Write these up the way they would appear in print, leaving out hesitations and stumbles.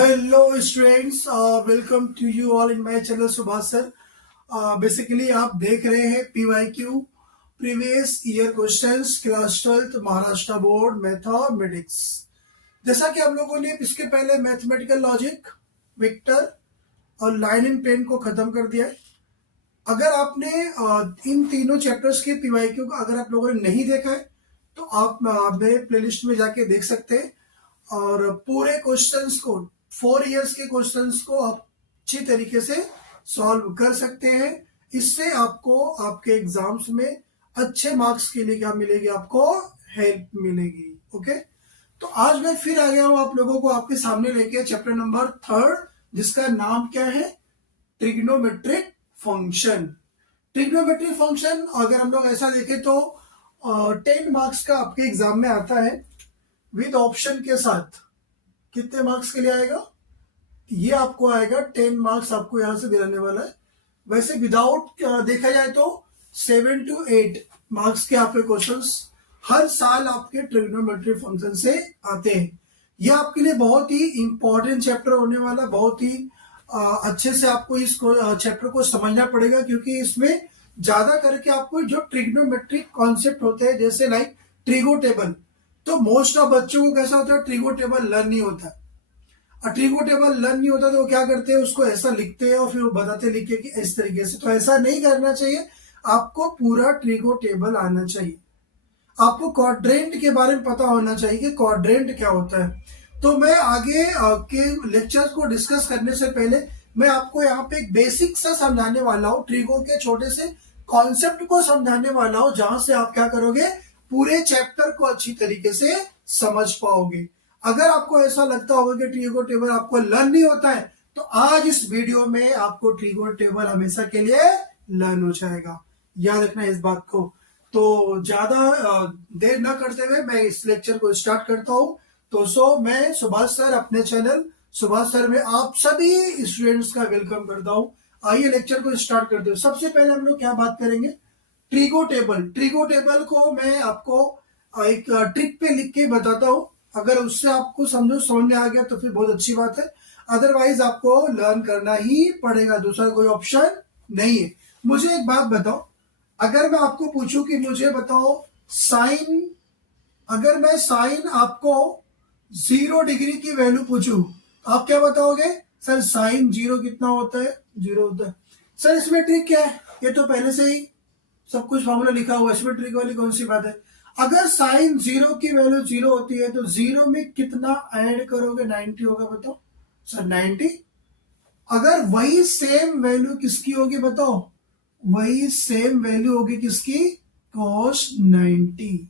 Hello students, welcome to you all in my channel Subhash sir. Basically आप देख रहे हैं PYQ previous year questions class 12th Maharashtra board mathematics. जैसा कि हम लोगों ने इसके पहले मैथमेटिकल लॉजिक, वेक्टर और लाइन इन पेन को खत्म कर दिया है। अगर आपने इन तीनों चैप्टर्स के पीवाईक्यू को अगर आप लोगों ने नहीं देखा है तो आप मेरे प्लेलिस्ट में जाके देख सकते हैं और पूरे क्वेश्चंस को 4 इयर्स के क्वेश्चंस को आप अच्छी तरीके से सॉल्व कर सकते हैं। इससे आपको आपके एग्जाम्स में अच्छे मार्क्स के लिए क्या मिलेगी, आपको हेल्प मिलेगी। ओके, तो आज मैं फिर आ गया हूं आप लोगों को आपके सामने लेके चैप्टर नंबर 3 जिसका नाम क्या है, ट्रिग्नोमेट्रिक फंक्शन। ट्रिग्नोमेट्रिक फंक्शन अगर हम लोग ऐसा देखें तो 10 मार्क्स का आपके एग्जाम में आता है विद ऑप्शन के साथ। कितने मार्क्स के लिए आएगा, ये आपको आएगा 10 मार्क्स आपको यहां से दिलाने वाला है। वैसे विदाउट देखा जाए तो 7 to 8 मार्क्स के आपके क्वेश्चंस हर साल आपके ट्रिग्नोमेट्री फंक्शन से आते हैं। ये आपके लिए बहुत ही इंपॉर्टेंट चैप्टर होने वाला, बहुत ही अच्छे से आपको इस चैप्टर को समझना पड़ेगा, क्योंकि इसमें ज्यादा करके आपको जो ट्रिग्नोमेट्रिक कॉन्सेप्ट होते हैं जैसे लाइक ट्रिगो टेबल, तो मोस्ट ऑफ बच्चों को कैसा होता है, ट्रिगो टेबल लर्न नहीं होता। और ट्रिगो टेबल लर्न नहीं होता तो वो क्या करते हैं, उसको ऐसा लिखते हैं और फिर वो बताते लिख के कि इस तरीके से। तो ऐसा नहीं करना चाहिए, आपको पूरा ट्रिगो टेबल आना चाहिए। आपको क्वाड्रेंट के बारे में पता होना चाहिए कि क्वाड्रेंट क्या होता है। तो मैं आगे के लेक्चर्स को डिस्कस करने से पहले मैं आपको यहाँ पे एक बेसिक सा समझाने वाला हूँ, ट्रिगो के छोटे से कॉन्सेप्ट को समझाने वाला हूँ, जहां से आप क्या करोगे, पूरे चैप्टर को अच्छी तरीके से समझ पाओगे। अगर आपको ऐसा लगता होगा कि ट्रिगो टेबल आपको लर्न नहीं होता है तो आज इस वीडियो में आपको ट्रिगो टेबल हमेशा के लिए लर्न हो जाएगा। याद रखना इस बात को। तो ज्यादा देर न करते हुए मैं इस लेक्चर को स्टार्ट करता हूं। तो मैं सुभाष सर अपने चैनल सुभाष सर में आप सभी स्टूडेंट्स का वेलकम करता हूं। आइए लेक्चर को स्टार्ट करते हैं। सबसे पहले हम लोग क्या बात करेंगे, ट्रिगो टेबल। ट्रिगो टेबल को मैं आपको एक ट्रिक पे लिख के बताता हूं। अगर उससे आपको समझ में आ गया तो फिर बहुत अच्छी बात है, अदरवाइज आपको लर्न करना ही पड़ेगा, दूसरा कोई ऑप्शन नहीं है। मुझे एक बात बताओ, अगर मैं आपको पूछूं कि मुझे बताओ साइन, अगर मैं साइन आपको 0 डिग्री की वैल्यू पूछूं, आप क्या बताओगे, सर साइन 0 कितना होता है, 0 होता है। सर इसमें ट्रिक क्या है, ये तो पहले से ही सब कुछ फॉर्मूला लिखा हुआ है, इसमें ट्रिक वाली कौन सी बात है। अगर साइन 0 की वैल्यू 0 होती है तो 0 में कितना ऐड करोगे, 90 होगा, बताओ सर 90। अगर वही सेम वैल्यू किसकी होगी बताओ, वही सेम वैल्यू होगी किसकी, cos 90।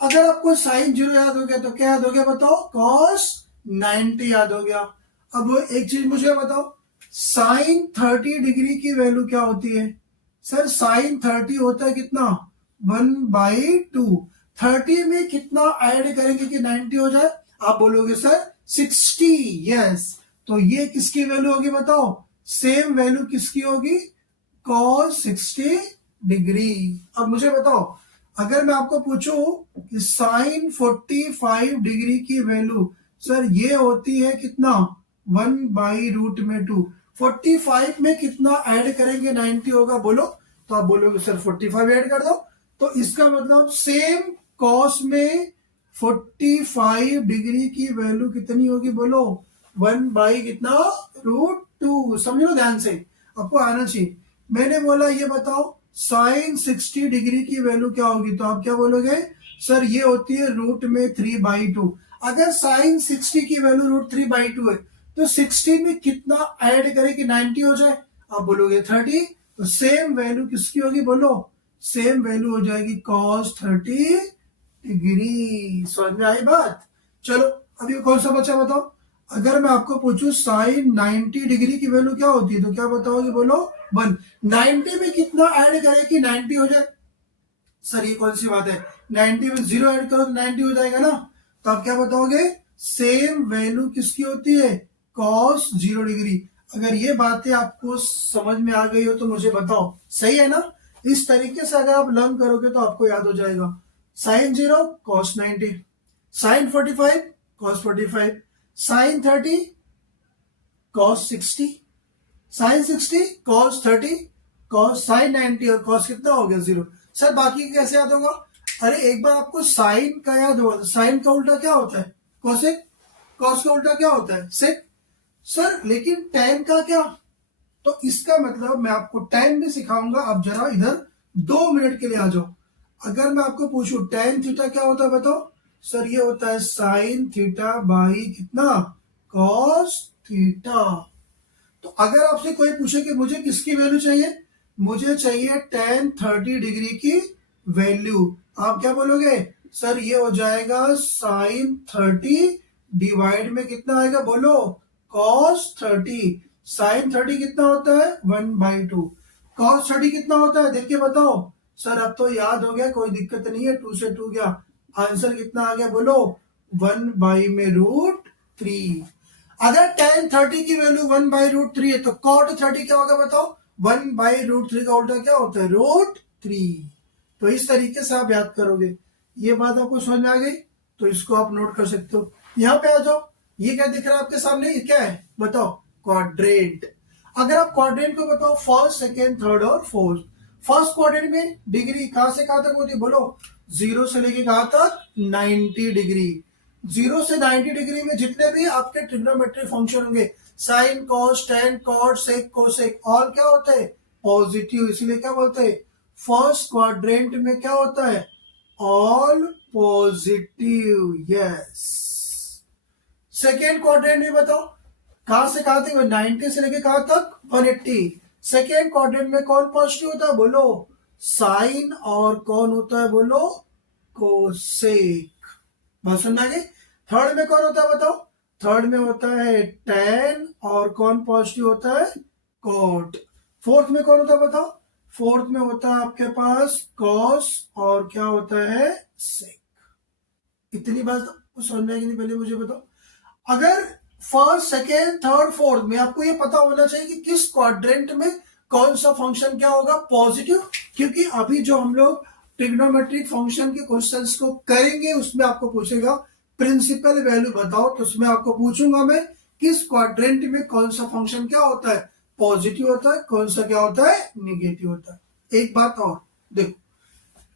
अगर आपको साइन 0 याद हो गया तो क्या याद हो गया बताओ, cos 90 याद हो गया। अब एक चीज मुझे बताओ, साइन 30 डिग्री की वैल्यू क्या होती है, सर साइन 30 होता है कितना, 1/2। 30 में कितना ऐड करेंगे कि 90 हो जाए, आप बोलोगे सर 60। यस, तो ये किसकी वैल्यू होगी बताओ, सेम वैल्यू किसकी होगी, cos 60 डिग्री। अब मुझे बताओ, अगर मैं आपको पूछूं कि साइन 45 डिग्री की वैल्यू, सर ये होती है कितना, 1/√2। 45 में कितना ऐड करेंगे 90 होगा, बोलो। तो आप बोलोगे सर 45 ऐड कर दो। तो इसका मतलब सेम कॉस में 45 डिग्री की वैल्यू कितनी होगी, बोलो 1/√2। समझो ध्यान से, आपको आना चाहिए। मैंने बोला ये बताओ साइन 60 डिग्री की वैल्यू क्या होगी, तो आप क्या बोलोगे, सर ये होती है रूट में 3/2। अगर साइन 60 की वैल्यू √3/2 है तो 60 में कितना ऐड करें कि 90 हो जाए, आप बोलोगे 30। तो सेम वैल्यू किसकी होगी, बोलो सेम वैल्यू हो जाएगी cos 30 डिग्री। समझ में आई बात। चलो अभी कौन सा बच्चा बताओ, अगर मैं आपको पूछूं साइन 90 डिग्री की वैल्यू क्या होती है तो क्या बताओगे, बोलो 1। 90 में कितना ऐड करें कि 90 हो जाए, सर ये कौन सी बात है, 90 में 0 ऐड करो तो 90 हो जाएगा ना। तो आप क्या बताओगे, सेम वैल्यू किसकी होती है, cos 0 डिग्री। अगर ये बातें आपको समझ में आ गई हो तो मुझे बताओ, सही है ना। इस तरीके से अगर आप लर्न करोगे तो आपको याद हो जाएगा, sine 0 cos 90, sine 45 cos 45, sine 30 cos 60, sine 60, cos 30, cos sine 90 और कॉस कितना हो गया 0। सर बाकी कैसे याद होगा? अरे एक बार आपको साइन का याद होगा, साइन का उल्टा क्या होता है? कोसेक। कॉस का उल्टा क्या होता है? सेक। सर लेकिन टेन का क्या? तो इसका मतलब मैं आपको टेन भी सिखाऊंगा, आप जरा इधर 2 मिनट के लिए आ जाओ। अगर मैं आपको पूछूं टेन थीटा क्या होता है बताओ? सर ये होता है साइन थीटा बाई कितना? Cos theta. तो अगर आपसे कोई पूछे कि मुझे किसकी वैल्यू चाहिए, मुझे चाहिए टेन 30 डिग्री की वैल्यू, आप क्या बोलोगे? सर ये हो जाएगा साइन 30 डिवाइड में कितना आएगा बोलो? कॉस 30। साइन 30 कितना होता है? 1/2। कॉस 30 कितना होता है देख के बताओ। सर अब तो याद हो गया, कोई दिक्कत नहीं है, 2 से 2 गया, आंसर कितना आ गया बोलो? 1/√3। अगर tan 30 की वैल्यू 1/√3 है तो cot 30 क्या होगा बताओ? 1/√3 का उल्टा क्या होता है? √3। तो इस तरीके से आप याद करोगे। ये बात आपको समझ में आ गई? तो इसको आप नोट कर सकते हो। यहाँ पे आ जाओ, ये क्या दिख रहा है आपके सामने? ये क्या है बताओ? क्वाड्रेंट। अगर आप क्वाड्रेंट को बताओ फर्स्ट, सेकेंड, थर्ड और फोर्थ। फर्स्ट क्वाड्रेंट में डिग्री कहां से कहां तक होती है बोलो? 0 से लेके कहां तक? 90 डिग्री। 0 से 90 डिग्री में जितने भी आपके ट्रिग्नोमेट्रिक फंक्शन होंगे, साइन, कॉस, टेन, कॉट, सेक, कोसेक, ऑल क्या होते हैं? पॉजिटिव। इसलिए क्या बोलते हैं? फर्स्ट क्वाड्रेंट में क्या होता है? All positive. Yes. Second quadrant में बताओ कहां से कहां तक? 90 से लेके कहां तक? 180। सेकेंड क्वाड्रेंट में कौन पॉजिटिव होता है बोलो? साइन। और कौन होता है बोलो? कोसेक। बात सुनना है? थर्ड में कौन होता है बताओ? थर्ड में होता है टेन। और कौन पॉजिटिव होता है? कॉट। फोर्थ में कौन होता है बताओ? फोर्थ में होता है आपके पास कॉस। और क्या होता है? सेक। इतनी बात समझ में आएगी नहीं? पहले मुझे बताओ, अगर फर्स्ट, सेकेंड, थर्ड, फोर्थ में आपको ये पता होना चाहिए कि किस क्वाड्रेंट में कौन सा फंक्शन क्या होगा? पॉजिटिव। क्योंकि अभी जो हम लोग ट्रिग्नोमेट्रिक फंक्शन के क्वेश्चंस को करेंगे उसमें आपको पूछेगा प्रिंसिपल वैल्यू बताओ, तो उसमें आपको पूछूंगा मैं किस क्वाड्रेंट में कौन सा फंक्शन क्या होता है? पॉजिटिव होता है, कौन सा क्या होता है? निगेटिव होता है। एक बात और देखो,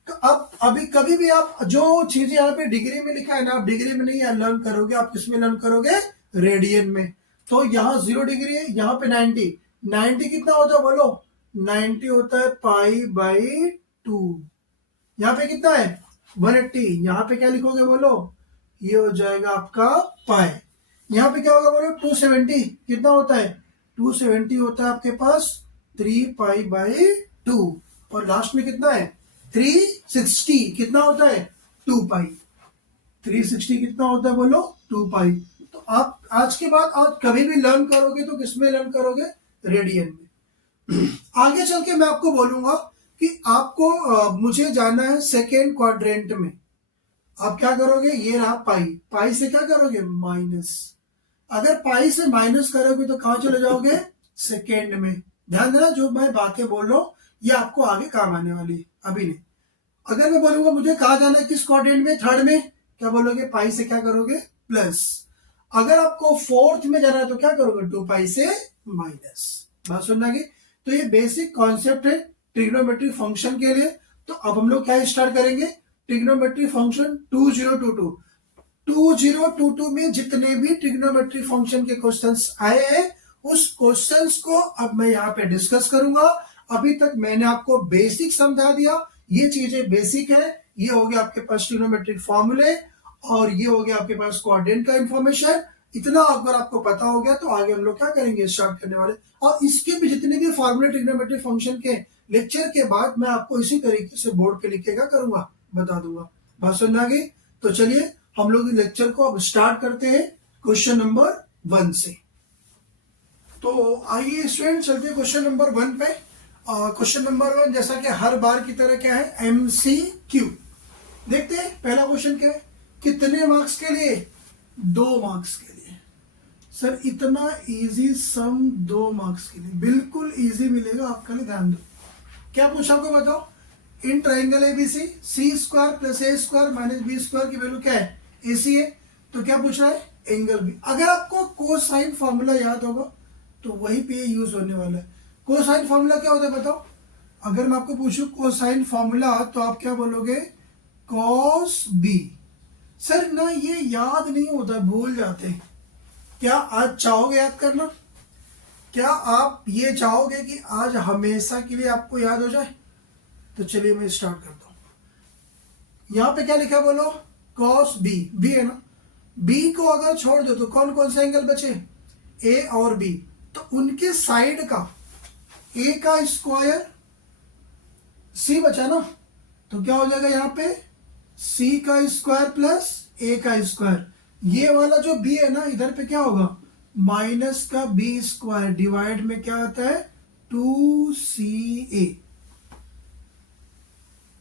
तो अब अभी कभी भी आप जो चीजें यहाँ पे डिग्री में लिखा है ना, आप डिग्री में नहीं लर्न करोगे, आप किसमें लर्न करोगे? रेडियन में। तो यहाँ 0 डिग्री है, यहाँ पे 90 कितना होता है बोलो? 90 होता है π/2। यहाँ पे कितना है? 180। यहाँ पे क्या लिखोगे बोलो? ये हो जाएगा आपका पाई। यहाँ पे क्या होगा बोलो? 270 कितना होता है? 270 होता है आपके पास 3π/2। और लास्ट में कितना है? 360 कितना होता है? 2π। 360 कितना होता है बोलो? 2π। तो आप आज के बाद आप कभी भी लर्न करोगे तो किसमें लर्न करोगे? रेडियन में। आगे चल के मैं आपको बोलूंगा कि आपको मुझे जाना है सेकेंड क्वाड्रेंट में। आप क्या करोगे? ये रहा पाई, पाई से क्या करोगे? माइनस। अगर पाई से माइनस करोगे तो कहां चले जाओगे? सेकेंड में। ध्यान देना, जो मैं बातें बोल रहा हूं ये आपको आगे काम आने वाली है, अभी नहीं। अगर मैं बोलूंगा मुझे कहा जाना है किस क्वाड्रेंट में? थर्ड में। क्या बोलोगे? पाई से क्या करोगे? प्लस। अगर आपको फोर्थ में जाना है तो क्या करोगे? 2π से माइनस। बात सुनना की? तो ये बेसिक कॉन्सेप्ट है ट्रिग्नोमेट्रिक फंक्शन के लिए। तो अब हम लोग क्या स्टार्ट करेंगे? Trigonometric function 2022। 2022 में जितने भी ट्रिग्नोमेट्रिक फंक्शन के क्वेश्चंस आए हैं उस क्वेश्चंस को अब मैं यहाँ पे डिस्कस करूंगा। अभी तक मैंने आपको बेसिक समझा दिया, ये चीजें बेसिक है। ये हो गया आपके पास ट्रिग्नोमेट्रिक फॉर्मूले और ये हो गया आपके पास क्वाड्रेंट का इंफॉर्मेशन। इतना अगर आपको पता हो गया तो आगे हम लोग क्या करेंगे? स्टार्ट करने वाले। और इसके भी जितने भी फॉर्मूले ट्रिग्नोमेट्रिक फंक्शन के लेक्चर के बाद मैं आपको इसी तरीके से बोर्ड पे लिखेगा करूंगा, बता दूंगा। बात समझ आ गई? तो चलिए हम लोग लेक्चर को अब स्टार्ट करते हैं क्वेश्चन नंबर 1 से। तो आइए स्टूडेंट चलते हैं क्वेश्चन नंबर 1 पे। क्वेश्चन नंबर 1 जैसा कि हर बार की तरह क्या है? MCQ। देखते हैं पहला क्वेश्चन क्या है। कितने मार्क्स के लिए? 2 मार्क्स के लिए। सर इतना इजी सम 2 मार्क्स के लिए, बिल्कुल इजी मिलेगा आपका लिए, ध्यान दो। क्या पूछा आपको बताओ? In triangle ABC C² + A² - B² की वैल्यू क्या है? AC है। तो क्या पूछ रहा है? Angle B। अगर आपको कोसाइन फॉर्मूला याद होगा तो वही पे ये यूज होने वाला है। कोसाइन फॉर्मूला क्या होता है बताओ? अगर मैं आपको पूछूं कोसाइन फॉर्मूला तो आप क्या बोलोगे? Cos B. सर ना ये याद नहीं होता, भूल जाते। क्या आज चाहोगे याद करना? क्या आप ये चाहोगे कि आज हमेशा के लिए आपको याद हो जाए? तो चलिए मैं स्टार्ट करता हूं। यहां पे क्या लिखा है बोलो? कॉस बी, बी है ना। बी को अगर छोड़ दो तो कौन कौन से एंगल बचे? ए और बी। तो उनके साइड का ए का स्क्वायर सी बचा ना, तो क्या हो जाएगा यहाँ पे? सी का स्क्वायर प्लस ए का स्क्वायर। ये वाला जो बी है ना, इधर पे क्या होगा? माइनस का बी स्क्वायर डिवाइड में क्या आता है? 2ca।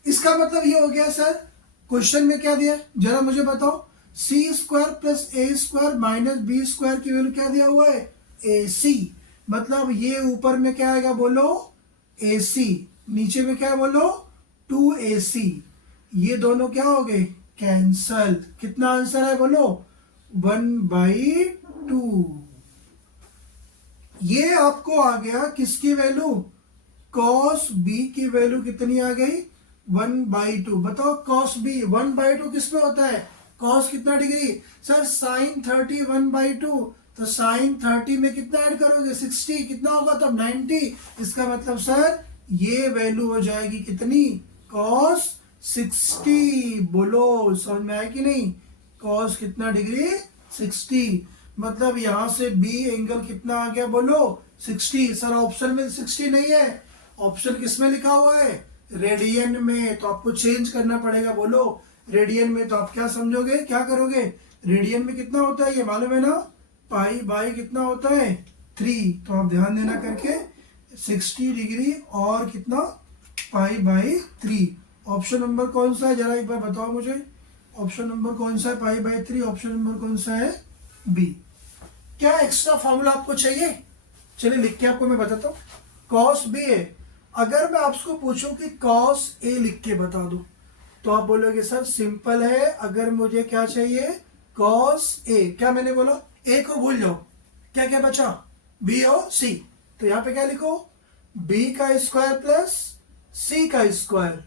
इसका मतलब ये हो गया सर, क्वेश्चन में क्या दिया है जरा मुझे बताओ? सी स्क्वायर प्लस ए स्क्वायर माइनस बी स्क्वायर की वैल्यू क्या दिया हुआ है? ए सी। मतलब ये ऊपर में क्या आएगा बोलो? ए सी। नीचे में क्या है बोलो? 2ac। ये दोनों क्या हो गए? कैंसल। कितना आंसर है बोलो? 1/2। ये आपको आ गया किसकी वैल्यू? कॉस बी की वैल्यू कितनी आ गई? 1/2। बताओ कॉस बी 1/2 किस में होता है? कॉस कितना डिग्री? Sir sign 30 1/2। तो साइन 30 में कितना ऐड करोगे? 60। कितना होगा तब? 90। इसका मतलब सर ये वैल्यू हो जाएगी कितनी? कॉस 60। बोलो समझ में आया कि नहीं? कॉस कितना डिग्री? 60। मतलब यहां से बी एंगल कितना आ गया बोलो? 60। सर ऑप्शन में 60 नहीं है, ऑप्शन किस में लिखा हुआ है? रेडियन में। तो आपको चेंज करना पड़ेगा बोलो रेडियन में। तो आप क्या समझोगे, क्या करोगे? रेडियन में कितना होता है ये मालूम है ना? पाई बाई कितना होता है? 3। तो आप ध्यान देना करके 60 डिग्री और कितना? Pi by 3। ऑप्शन नंबर कौन सा है जरा एक बार बताओ मुझे? ऑप्शन नंबर कौन सा है? Pi by 3। ऑप्शन नंबर कौन सा है? बी। क्या एक्स्ट्रा फॉर्मूला आपको चाहिए? चलिए लिख के आपको मैं बताता हूँ। कॉस बी है। अगर मैं आपको पूछूं कि कॉस ए लिख के बता दो तो आप बोलोगे सर सिंपल है। अगर मुझे क्या चाहिए? Cos A. क्या मैंने बोला? ए को भूल जाओ। क्या क्या बचा? बी और सी। तो यहां पे क्या लिखो? बी का स्क्वायर प्लस सी का स्क्वायर।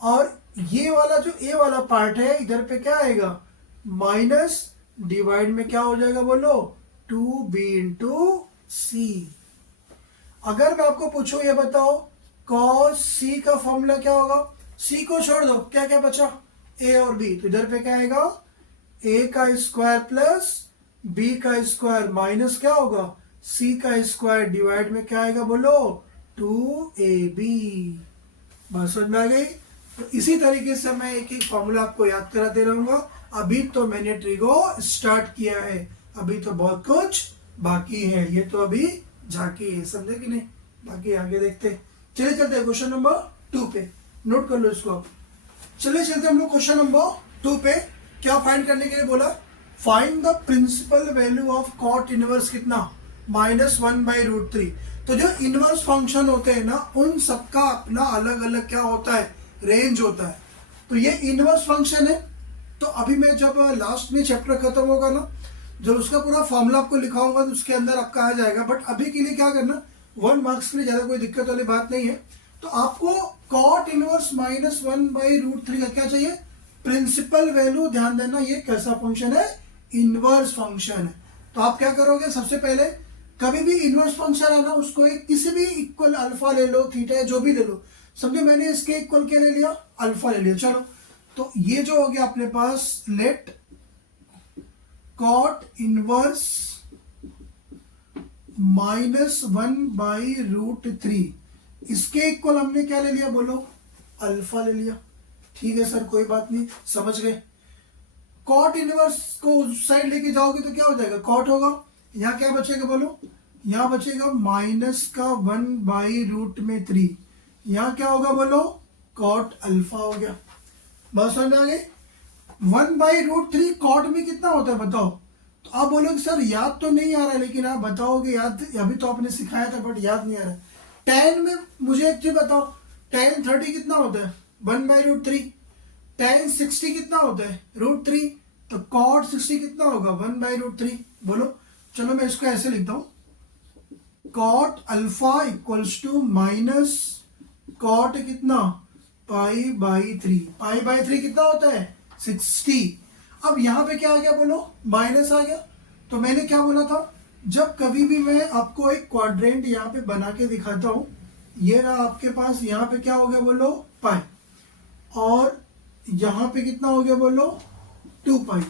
और ये वाला जो ए वाला पार्ट है इधर पे क्या आएगा? माइनस डिवाइड में क्या हो जाएगा बोलो? 2b इंटू सी। अगर मैं आपको पूछूं ये बताओ कॉस सी का फॉर्मूला क्या होगा? सी को छोड़ दो, क्या क्या बचा? ए और बी। तो इधर पे क्या आएगा? ए का स्क्वायर प्लस बी का स्क्वायर माइनस क्या होगा? सी का स्क्वायर डिवाइड में क्या आएगा बोलो? 2ab। बात समझ में आ गई? तो इसी तरीके से मैं एक एक फॉर्मूला आपको याद कराते रहूंगा। अभी तो मैंने ट्रिगो स्टार्ट किया है, अभी तो बहुत कुछ बाकी है। ये तो अभी झांकी है, समझे कि नहीं? बाकी आगे देखते हैं। चलिए चलते हैं क्वेश्चन नंबर 2 पे। नोट कर लो इसको आप। चलिए चलते हम लोग क्वेश्चन नंबर 2 पे। क्या फाइंड करने के लिए बोला? Find the principal value of cot inverse कितना? -1/√3। तो जो इनवर्स फंक्शन होते हैं ना उन सबका अपना अलग अलग क्या होता है? रेंज होता है। तो ये इनवर्स फंक्शन है। तो अभी मैं जब लास्ट में चैप्टर खत्म होगा ना, जब उसका पूरा फॉर्मूला आपको लिखाऊंगा तो उसके अंदर आपका आ जाएगा। बट अभी के लिए क्या करना, 1 मार्क्स के लिए ज्यादा कोई दिक्कत वाली बात नहीं है। तो आपको कॉट इनवर्स -1/√3 का क्या चाहिए? Principal value. ध्यान देना ये कैसा फंक्शन है? इनवर्स फंक्शन है। तो आप क्या करोगे? सबसे पहले कभी भी इनवर्स फंक्शन है ना उसको एक किसी भी इक्वल अल्फा ले लो, थीटा जो भी ले लो। समझे? मैंने इसके इक्वल क्या ले लिया? अल्फा ले लिया। चलो तो ये जो हो गया अपने पास, लेट कॉट इनवर्स -1/√3, इसके इक्वल हमने क्या ले लिया बोलो? अल्फा ले लिया। ठीक है सर, कोई बात नहीं, समझ गए। कॉट इनवर्स को उस साइड लेके जाओगे तो क्या हो जाएगा? कॉट होगा। यहाँ क्या बचेगा बोलो? यहाँ बचेगा -1/√3। यहाँ क्या होगा बोलो? कॉट अल्फा हो गया। बात समझ में आ गई? 1/√3 कॉट में कितना होता है बताओ? तो आप बोलोगे सर याद तो नहीं आ रहा है, लेकिन आप बताओगे याद, अभी तो आपने सिखाया था बट याद नहीं आ रहा है। tan में मुझे एक चीज बताओ, tan 30 कितना होता है? 1/√3। tan 60 कितना होता है? √3। तो cot 60 कितना होगा? 1/√3। बोलो। चलो मैं इसको ऐसे लिखता हूं, cot alpha equals to minus cot कितना पाई/3। पाई/3 कितना होता है 60। अब यहाँ पे क्या आ गया बोलो, माइनस आ गया। तो मैंने क्या बोला था, जब कभी भी मैं आपको एक क्वाड्रेंट यहाँ पे बना के दिखाता हूँ, ये रहा आपके पास, यहाँ पे क्या हो गया बोलो पाई, और यहाँ पे कितना हो गया बोलो 2 पाई।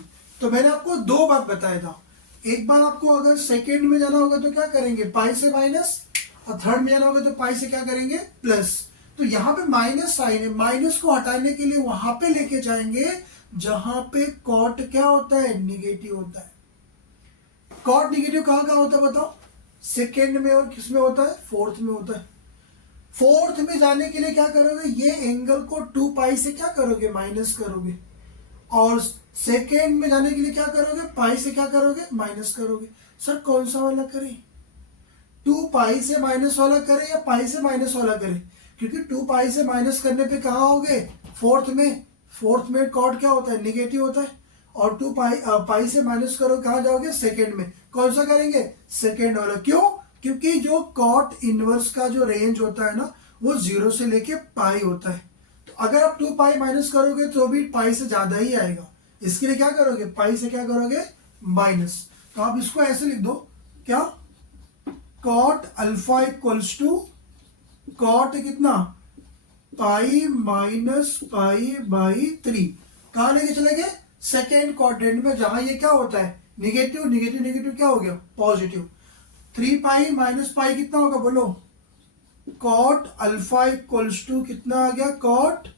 तो मैंने आपको दो बात बताया था, एक बार आपको अगर सेकेंड में जाना होगा तो क्या करेंगे पाई से माइनस, और थर्ड में जाना होगा तो पाई से क्या करेंगे प्लस। तो यहाँ पे माइनस साइन है, माइनस को हटाने के लिए वहां पे लेके जाएंगे जहां पे कॉट क्या होता है निगेटिव होता है। कॉट निगेटिव कहाँ कहाँ होता है बताओ, सेकेंड में और किस में होता है, फोर्थ में होता है। फोर्थ में जाने के लिए क्या करोगे, ये एंगल को 2 पाई से क्या करोगे माइनस करोगे, और सेकेंड में जाने के लिए क्या करोगे पाई से क्या करोगे माइनस करोगे। सर कौन सा वाला करें, 2 पाई से माइनस वाला करें या पाई से माइनस वाला करें, क्योंकि 2 पाई से माइनस करने पे कहाँ होगे फोर्थ में, फोर्थ में कॉट क्या होता है निगेटिव होता है, और 2 पाई से माइनस करो कहाँ जाओगे सेकेंड में, कौन सा करेंगे सेकेंड वाला। क्यों, क्योंकि जो कॉट इनवर्स का जो रेंज होता है ना वो 0 से लेके पाई होता है। तो अगर आप 2 पाई माइनस करोगे तो भी पाई से ज्यादा ही आएगा, इसके लिए क्या करोगे पाई से क्या करोगे माइनस। तो आप इसको ऐसे लिख दो क्या, cot alpha equals to cot कितना पाई माइनस पाई/3। कहां लेके चले गए सेकेंड क्वाड्रेंट में, जहां ये क्या होता है निगेटिव, निगेटिव निगेटिव क्या हो गया पॉजिटिव। 3 पाई माइनस पाई कितना होगा बोलो, कॉट अल्फा इक्वल्स टू कितना आ गया कॉट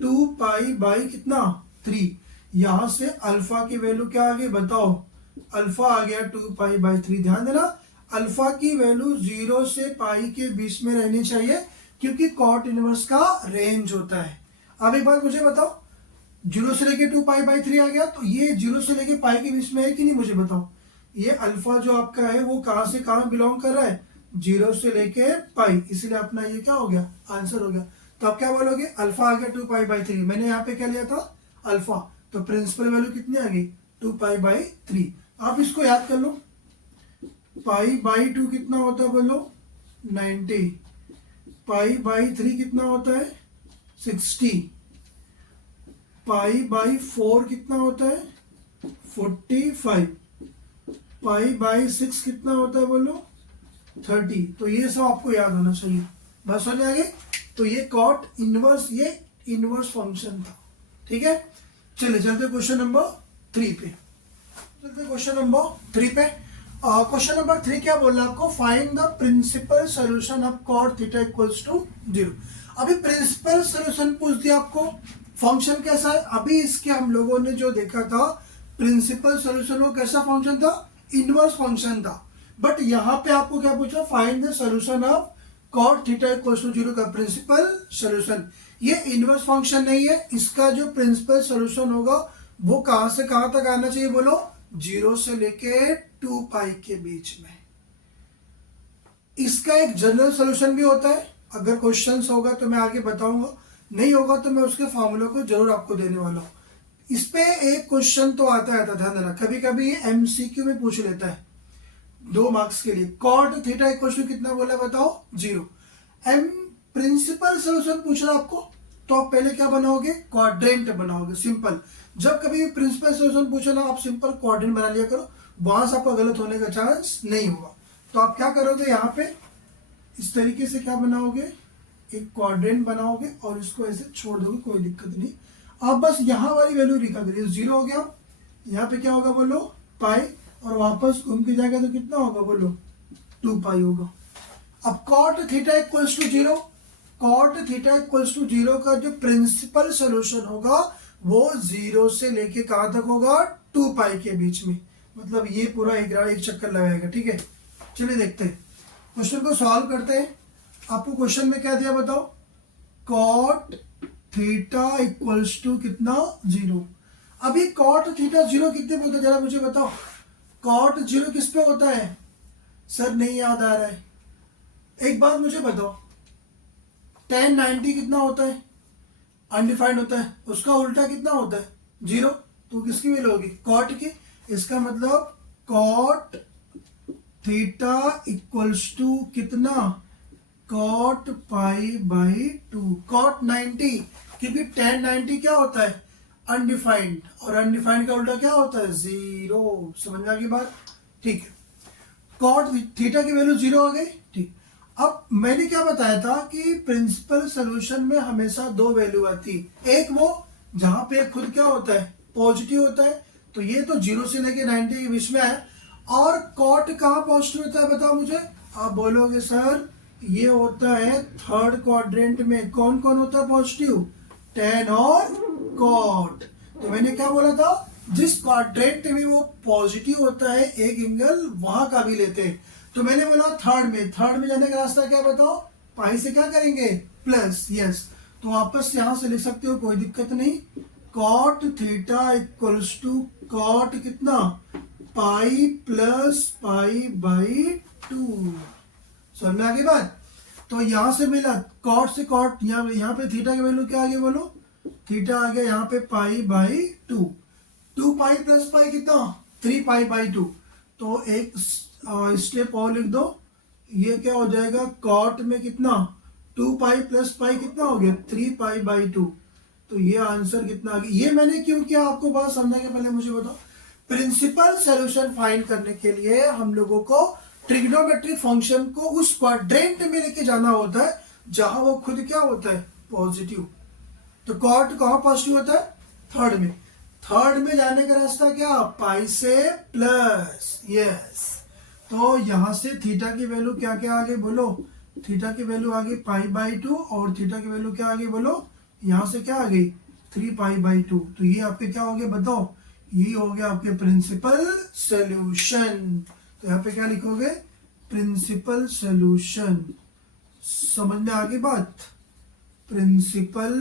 2 पाई/ कितना 3। यहां से अल्फा की वैल्यू क्या आ गई बताओ, अल्फा आ गया 2 पाई/3। ध्यान देना अल्फा की वैल्यू 0 से पाई के बीच में रहनी चाहिए, क्योंकि कॉट इनवर्स का रेंज होता है। अब एक बात मुझे बताओ, 0 से लेके 2 पाई/3 आ गया, तो ये 0 से लेके पाई के बीच में है कि नहीं मुझे बताओ। ये अल्फा जो आपका है वो कहां से कहां बिलोंग कर रहा है 0 से लेके पाई, इसलिए अपना ये क्या हो गया आंसर हो गया। तो आप क्या बोलोगे अल्फा आ गया 2 पाई/3, मैंने यहाँ पे क्या लिया था अल्फा, तो प्रिंसिपल वैल्यू कितनी आ गई 2 पाई/3। आप इसको याद कर लो, पाई/2 कितना होता है बोलो 90, पाई/3 कितना होता है 60, पाई/4 कितना होता है 45, पाई/6 कितना होता है बोलो 30। तो ये सब आपको याद होना चाहिए, बस समझ आ गई। तो ये कॉट इनवर्स, ये इनवर्स फंक्शन था, ठीक है। चलिए चलते क्वेश्चन नंबर 3 पे, चलते क्वेश्चन नंबर 3 पे। क्वेश्चन नंबर 3 क्या बोल रहा है आपको, find the principal solution of cot theta equals to 0। अभी प्रिंसिपल सोल्यूशन पूछ दिया आपको, फंक्शन कैसा है। अभी इसके हम लोगों ने जो देखा था प्रिंसिपल सोल्यूशन वो कैसा फंक्शन था, इनवर्स फंक्शन था। बट यहाँ पे आपको क्या पूछा, find the solution of cot theta equals to 0 का प्रिंसिपल सोल्यूशन। ये इनवर्स फंक्शन नहीं है, इसका जो प्रिंसिपल सोल्यूशन होगा वो कहां से कहां तक आना चाहिए बोलो, 0 से लेके 2 पाई के बीच में। इसका एक जनरल सोल्यूशन भी होता है, अगर क्वेश्चंस होगा तो मैं आगे बताऊंगा, नहीं होगा तो मैं उसके फॉर्मूला को जरूर आपको देने वाला हूं। इस पे एक क्वेश्चन तो आता है, ध्यान देना, कभी कभी एमसीक्यू में पूछ लेता है 2 मार्क्स के लिए, कॉट थीटा इक्वल टू कितना बोला बताओ 0। एम प्रिंसिपल सोल्यूशन पूछ रहा आपको, तो आप पहले क्या बनाओगे क्वाड्रेंट बनाओगे, सिंपल। जब कभी प्रिंसिपल सोल्यूशन पूछे ना आप सिंपल क्वाड्रेंट बना लिया करो, वहां से आपका गलत होने का चांस नहीं होगा। तो आप क्या करोगे यहाँ पे इस तरीके से क्या बनाओगे, एक क्वाड्रेंट बनाओगे और इसको ऐसे छोड़ दोगे, कोई दिक्कत नहीं। आप बस यहाँ वाली वैल्यू लिखा करिए, 0 हो गया, यहाँ पे क्या होगा बोलो पाई, और वापस घूम के जाएगा तो कितना होगा बोलो 2 पाई होगा। अब cot theta equals to 0, cot theta equals to 0 का जो प्रिंसिपल सोल्यूशन होगा वो 0 से लेके कहां तक होगा 2 पाई के बीच में, मतलब ये पूरा एक चक्कर लगाएगा, ठीक है। चलिए देखते हैं क्वेश्चन को सॉल्व करते हैं। आपको क्वेश्चन में क्या दिया बताओ, कॉट थीटा इक्वल्स टू कितना 0। अभी कॉट थीटा 0 कितने पे होता है जरा मुझे बताओ, कॉट 0 किस पे होता है सर, नहीं याद आ रहा है। एक बात मुझे बताओ, tan 90 कितना होता है अनडिफाइंड होता है, उसका उल्टा कितना होता है 0, तो किसकी वैल्यू होगी कॉट की। इसका मतलब कॉट थीटा इक्वल्स टू कितना, कॉट पाई बाई 2, कॉट 90, क्योंकि tan 90 क्या होता है, अनडिफाइंड, और अनडिफाइंड का उल्टा क्या होता है, जीरो। समझ में आ गई बात, ठीक है। कॉट थीटा की वैल्यू जीरो आ गई, ठीक। अब मैंने क्या बताया था कि प्रिंसिपल सोल्यूशन में हमेशा दो वैल्यू आती, एक वो जहां पे खुद क्या होता है, पॉजिटिव होता है, तो ये तो 0 से लेके 90 के बीच में है। और कॉट कहाँ पॉजिटिव होता है बताओ मुझे, आप बोलोगे सर ये होता है थर्ड क्वाड्रेंट में। कौन कौन होता है पॉजिटिव, टेन और कॉट। तो मैंने क्या बोला था, जिस क्वाड्रेंट में वो पॉजिटिव होता है एक एंगल, वहां का भी लेते हैं। तो मैंने बोला थर्ड में जाने का रास्ता क्या बताओ, पाई से क्या करेंगे, प्लस, यस। तो वापस यहां से लिख सकते हो, कोई दिक्कत नहीं। Cot theta equals to cot कितना, पाई प्लस पाई बाई 2। समझ में आ गई बात। तो यहां से मिला कॉट से कॉट, यहाँ पे थीटा की वैल्यू क्या आ गई बोलो, थीटा आ गया यहाँ पे pi by 2। 2 pi plus pi कितना, 3 पाई बाई 2। तो एक स्टेप और लिख दो, ये क्या हो जाएगा, कॉट में कितना, 2 पाई प्लस पाई कितना हो गया, 3 पाई बाई 2। तो ये आंसर कितना आ गया। ये मैंने क्यों किया आपको बात समझने के पहले मुझे बताओ। प्रिंसिपल सॉल्यूशन फाइंड करने के लिए हम लोगों को ट्रिग्नोमेट्रिक फंक्शन को उस क्वाड्रेंट में लेके जाना होता है जहां वो खुद क्या होता है, पॉजिटिव। तो कॉट कहां पॉजिटिव होता है, थर्ड में। थर्ड में जाने का रास्ता क्या, पाई से प्लस, यस। तो यहां से थीटा की वैल्यू क्या क्या आ गई बोलो, थीटा की वैल्यू आ गई पाई बाई 2, और थीटा की वैल्यू क्या आ गई बोलो, यहां से क्या आ गई, 3 पाई बाई 2। तो ये आपके क्या हो गया बताओ, ये हो गया आपके प्रिंसिपल सॉल्यूशन। तो यहाँ पे क्या लिखोगे, प्रिंसिपल सॉल्यूशन। समझ में आ गई बात, प्रिंसिपल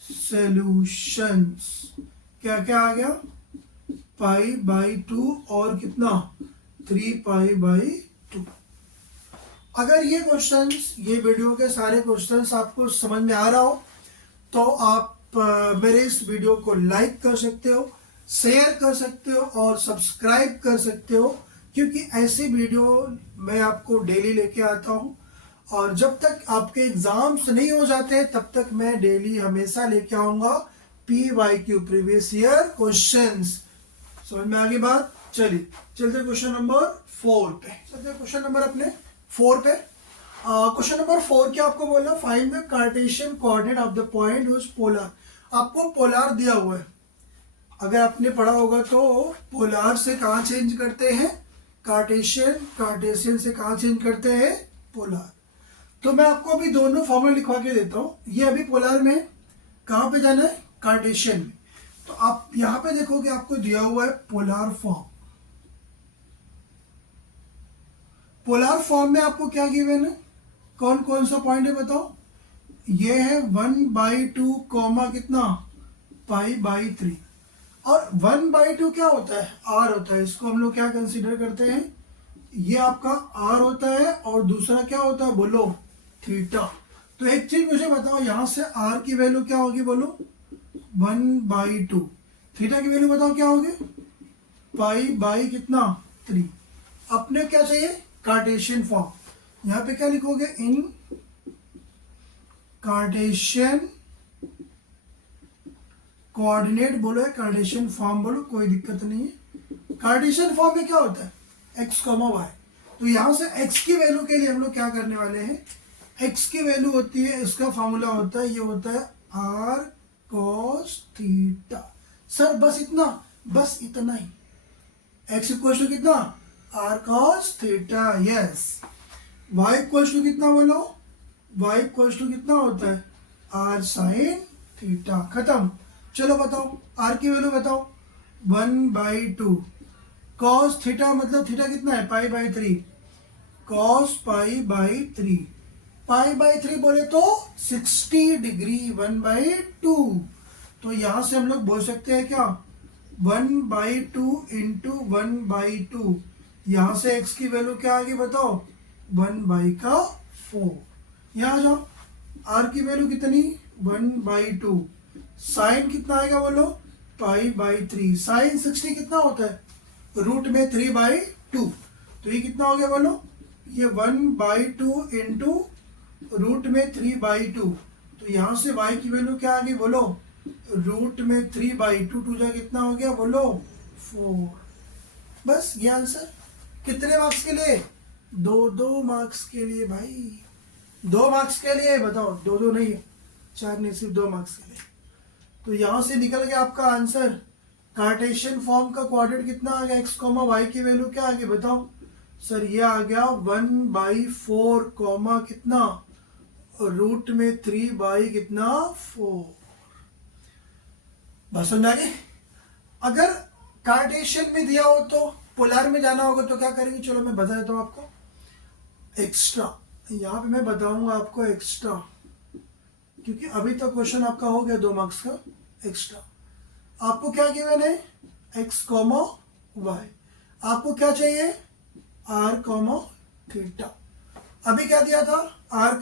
सॉल्यूशंस क्या क्या आ गया, पाई बाई 2 और कितना, 3 पाई बाई 2। अगर ये क्वेश्चंस, ये वीडियो के सारे क्वेश्चंस आपको समझ में आ रहा हो तो आप मेरे इस वीडियो को लाइक कर सकते हो, शेयर कर सकते हो और सब्सक्राइब कर सकते हो, क्योंकि ऐसे वीडियो मैं आपको डेली लेके आता हूँ। और जब तक आपके एग्जाम्स नहीं हो जाते तब तक मैं डेली हमेशा लेके आऊंगा PYQ, प्रीवियस ईयर क्वेश्चंस। समझ में आ गई बात। चलिए चलते क्वेश्चन नंबर 4 पे, चलते क्वेश्चन नंबर अपने 4 पे। क्वेश्चन नंबर 4 क्या आपको बोला, find the Cartesian coordinate of the point which polar. आपको पोलर दिया हुआ है, अगर आपने पढ़ा होगा तो पोलर से कहाँ चेंज करते हैं, कार्टेशियन, कार्टेशियन से कहाँ चेंज करते हैं, पोलर। तो मैं आपको अभी दोनों फॉर्मूला लिखवा के देता हूं। ये अभी पोलर में कहाँ पे जाना है, कार्टेशियन में। तो आप यहां पे देखोगे आपको दिया हुआ है पोलर फॉर्म। पोलर फॉर्म में आपको क्या गिवन है, कौन कौन सा पॉइंट है बताओ। ये है 1/2 कॉमा कितना, पाई बाई 3। और 1/2 क्या होता है, आर होता है। इसको हम लोग क्या कंसीडर करते हैं, ये आपका आर होता है और दूसरा क्या होता है बोलो, थीटा। तो एक चीज मुझे बताओ, यहां से आर की वैल्यू क्या होगी बोलो, 1/2। थीटा की वैल्यू बताओ क्या होगी, पाई बाई कितना, 3। अपने क्या चाहिए, कार्टेशियन फॉर्म। यहां पे क्या लिखोगे, इन कार्टेशियन कोऑर्डिनेट बोलो या कार्टेशियन फॉर्म बोलो, कोई दिक्कत नहीं है। कार्टेशियन फॉर्म में क्या होता है, x, y। तो यहां से x की वैल्यू के लिए हम लोग क्या करने वाले हैं, x की वैल्यू होती है, इसका फॉर्मूला होता है, ये होता है r cos थीटा। सर बस इतना ही, x इक्वल टू कितना, r cos theta, yes. y equal to कितना बोलो, y इक्वल टू कितना होता है, r sin थीटा। खत्म। चलो बताओ r की वैल्यू बताओ, 1/2 cos थीटा, मतलब थीटा कितना है, pi by 3, cos pi by 3। Pi by 3 बोले तो 60 डिग्री, 1/2। तो यहां से हम लोग बोल सकते हैं क्या, 1/2 इंटू 1/2। यहां से x की वैल्यू क्या आ गई बताओ, 1/4। यहां जाओ, r की वैल्यू कितनी, 1/2। साइन कितना आएगा बोलो, पाई बाई 3। साइन 60 कितना होता है, रूट में 3/2। तो ये कितना हो गया बोलो, ये 1/2 इंटू रूट में 3/2। तो यहाँ से y की वैल्यू क्या आ गई बोलो, रूट में 3/2 टू जा कितना हो गया बोलो 4। बस ये आंसर। कितने मार्क्स के लिए, 2 मार्क्स के लिए भाई, 2 मार्क्स के लिए। बताओ 2 नहीं, 4 नहीं, सिर्फ 2 मार्क्स के लिए। तो यहां से निकल गया आपका आंसर। कार्टेशियन फॉर्म का क्वाड्रेंट कितना आ गया, x, y की वैल्यू क्या आ गई बताओ सर, ये आ गया 1/4 कॉमा कितना, रूट में 3 कितना 4। बस समझ आ गई। अगर कार्टेशियन में दिया हो तो पोलर में जाना होगा तो क्या करेंगे, चलो मैं बता देता हूं आपको एक्स्ट्रा। यहाँ पे मैं बताऊंगा आपको एक्स्ट्रा, क्योंकि अभी तक क्वेश्चन आपका हो गया 2 मार्क्स का। एक्स्ट्रा आपको क्या गिवन है, x, y। आपको क्या चाहिए, r, थीटा। अभी क्या दिया था, r,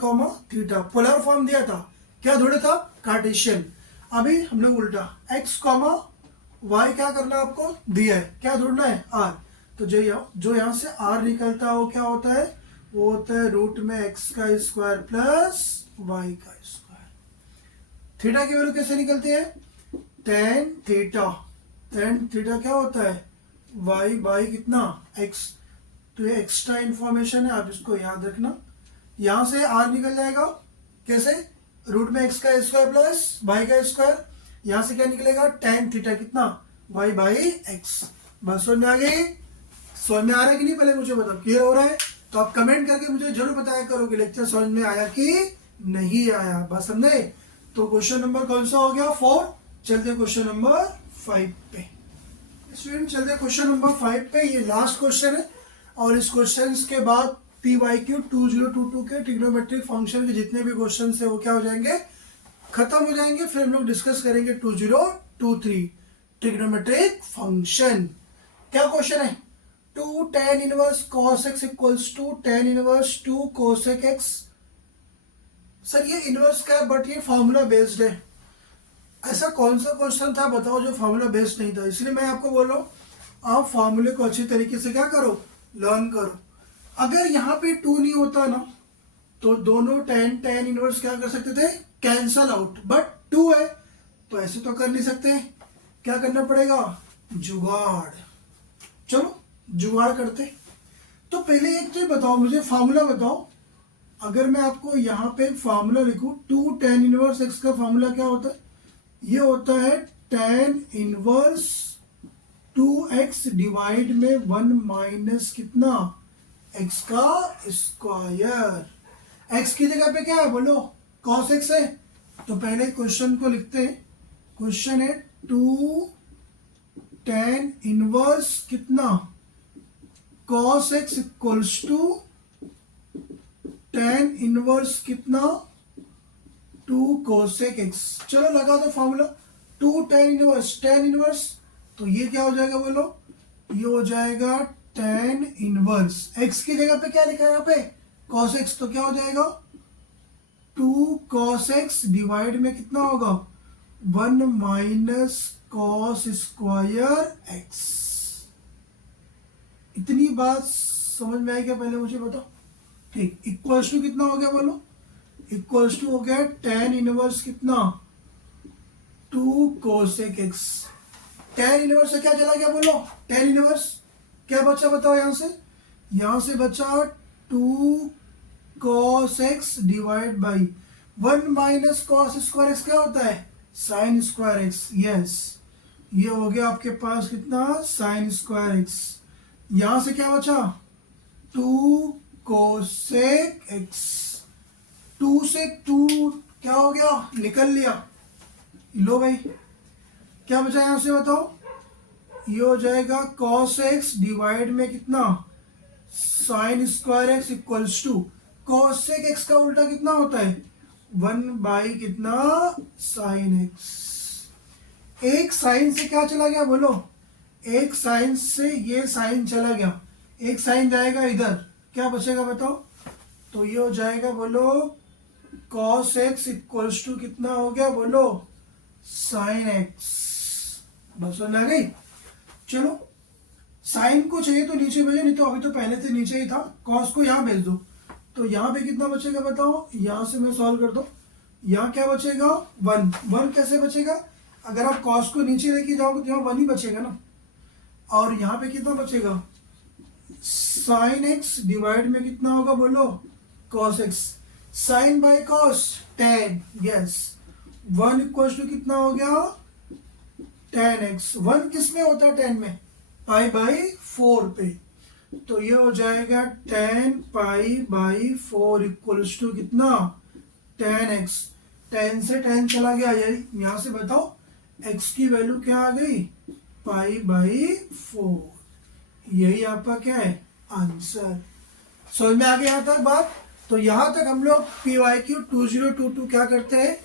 थीटा। पोलर फॉर्म दिया था, क्या ढूंढा था, कार्टेशियन। अभी हम लोग उल्टा, x, y क्या करना आपको दिया है, क्या ढूंढना है, r। तो जो यहाँ से r निकलता है वो क्या होता है, वो होता है रूट में x का स्क्वायर प्लस y का स्क्वायर। थीटा की वैल्यू कैसे निकलती है, tan थीटा। tan थीटा क्या होता है, y बाई कितना x। तो ये एक्स्ट्रा इंफॉर्मेशन है, आप इसको याद रखना। यहां से r निकल जाएगा कैसे, रूट में x का स्क्वायर प्लस y का स्क्वायर। यहां से क्या निकलेगा, tan थीटा कितना, y बाई x। बस समझ में आ गई, समझ में आ रहा है कि नहीं, पहले मुझे बताओ क्लियर हो रहा है। तो आप कमेंट करके मुझे जरूर बताया करो कि लेक्चर समझ में आया कि नहीं आया। बस समझे। तो क्वेश्चन नंबर कौन सा हो गया, 4। चलते क्वेश्चन नंबर 5 पे। स्टूडेंट चलते क्वेश्चन नंबर 5 पे। ये लास्ट क्वेश्चन है और इस क्वेश्चन के बाद PYQ 2022 के ट्रिग्नोमेट्रिक फंक्शन के जितने भी क्वेश्चन है वो क्या हो जाएंगे, खत्म हो जाएंगे। फिर हम लोग डिस्कस करेंगे 2023 ट्रिग्नोमेट्रिक फंक्शन। क्या क्वेश्चन है, 2 tan inverse cos x equals to tan inverse 2 cosec x। Sir ये इनवर्स का है बट ये फॉर्मूला बेस्ड है। ऐसा कौन सा क्वेश्चन था बताओ जो फॉर्मूला बेस्ड नहीं था, इसलिए मैं आपको बोल रहा हूँ आप फॉर्मूले को अच्छी तरीके से क्या करो, लर्न करो। अगर यहाँ पे 2 नहीं होता ना तो दोनों tan इनवर्स क्या कर सकते थे, कैंसल आउट। बट 2 है तो ऐसे तो कर नहीं सकते, क्या करना पड़ेगा, जुगाड़। चलो जुगाड़ करते। तो पहले एक चीज बताओ मुझे, फार्मूला बताओ। अगर मैं आपको यहाँ पे फार्मूला लिखूं, 2 tan इनवर्स x का फार्मूला क्या होता है, ये होता है tan इनवर्स 2x डिवाइड में 1 माइनस कितना, x का स्क्वायर। x की जगह पे क्या है बोलो, cos x है। तो पहले क्वेश्चन को लिखते हैं। क्वेश्चन है 2 tan इनवर्स कितना, cos x equals to tan inverse कितना, 2 cosec x। चलो लगा दो फॉर्मूला, 2 tan इनवर्स तो ये क्या हो जाएगा बोलो, ये हो जाएगा tan इनवर्स। x की जगह पे क्या लिखा है यहाँ पे, cos x। तो क्या हो जाएगा 2 cos x डिवाइड में कितना होगा, 1 माइनस cos स्क्वायर x। इतनी बात समझ में आई क्या, पहले मुझे बताओ। ठीक, इक्वल्स टू कितना हो गया बोलो, इक्वल्स टू हो गया tan इनवर्स कितना, 2 cosec x। tan इनवर्स से क्या चला गया बोलो, tan इनवर्स क्या बचा बताओ, यहां से बचा 2 cos x divide by 1 minus cos square x क्या होता है, sin स्क्वायर x। यस, ये हो गया आपके पास कितना, sin स्क्वायर x। यहां से क्या बचा, 2 cosec x। 2 से 2 क्या हो गया, निकल लिया। लो भाई क्या बचा यहां से बताओ, ये हो जाएगा cos x डिवाइड में कितना, sin square x equals to cosec x का उल्टा कितना होता है, 1 बाई कितना sin x। एक साइन से क्या चला गया बोलो, एक साइन से ये साइन चला गया, एक साइन जाएगा इधर, क्या बचेगा बताओ। तो ये हो जाएगा बोलो cos x इक्वल्स टू कितना हो गया बोलो, sin x। बस समझ आ गई। चलो साइन को चाहिए तो नीचे भेजो, नहीं तो अभी तो पहले से नीचे ही था। कॉस को यहाँ भेज दो, तो यहाँ पे कितना बचेगा बताओ, यहाँ से मैं सॉल्व कर दो। यहाँ क्या बचेगा, 1। 1 कैसे बचेगा, अगर आप कॉस को नीचे लेके जाओगे तो यहाँ 1 ही बचेगा ना। और यहाँ पे कितना बचेगा, साइन एक्स डिवाइड में कितना होगा बोलो, cos x. Sine by cos tan, yes. 1 equal to कितना हो गया, tan x। 1 किस में होता है, tan में, पाई बाई 4 पे। तो ये हो जाएगा tan pi by 4 equals to कितना, tan x। tan से tan चला गया, यही यहाँ से बताओ x की वैल्यू क्या आ गई, पाई बाई 4। यही आपका क्या है, आंसर। समझ में आ गया यहाँ तक बात। तो यहाँ तक हम लोग PYQ 2022 क्या करते हैं,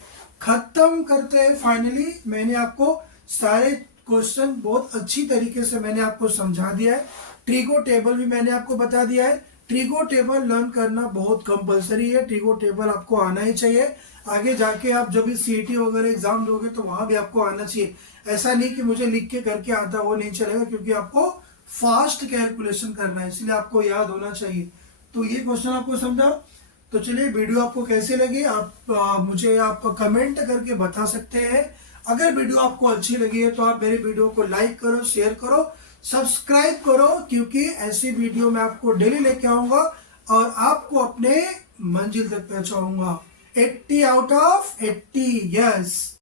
खत्म करते हैं। फाइनली मैंने आपको सारे क्वेश्चन बहुत अच्छी तरीके से मैंने आपको समझा दिया है। ट्रिगो टेबल भी मैंने आपको बता दिया है। ट्रिगो टेबल लर्न करना बहुत कंपलसरी है, ट्रिगो टेबल आपको आना ही चाहिए। आगे जाके आप जब भी CET वगैरह एग्जाम दोगे तो वहां भी आपको आना चाहिए। ऐसा नहीं कि मुझे लिख के करके आता, वो नहीं चलेगा, क्योंकि आपको फास्ट कैलकुलेशन करना है, इसलिए आपको याद होना चाहिए। तो ये क्वेश्चन आपको समझा। तो चलिए, वीडियो आपको कैसे लगी आप मुझे आप कमेंट करके बता सकते हैं। अगर वीडियो आपको अच्छी लगी है तो आप मेरे वीडियो को लाइक करो, शेयर करो, सब्सक्राइब करो, क्योंकि ऐसी वीडियो मैं आपको डेली लेके आऊंगा और आपको अपने मंजिल तक पहुंचाऊंगा। 80 आउट ऑफ 80, यस।